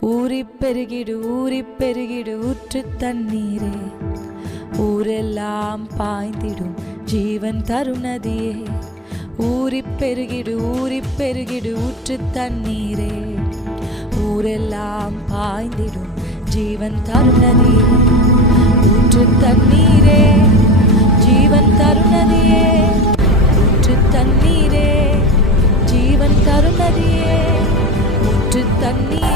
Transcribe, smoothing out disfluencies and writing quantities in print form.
ஊறிப் பெருகிடு ஊற்று தண்ணீரே, ஊரெல்லாம் பாய்ந்திடும் ஜீவன் தரும் நதியே. ஊறிப் பெருகிடு ஊற்று தண்ணீரே, ஊரெல்லாம் பாய்ந்திடும் ஜீவன் தரும் நதியே. ஊற்று தண்ணீரே, ஜீவன் தரும் நதியே. ஊற்று தண்ணீரே, ஜீவன் தரும் நதியே. ஊற்று தண்ணீர்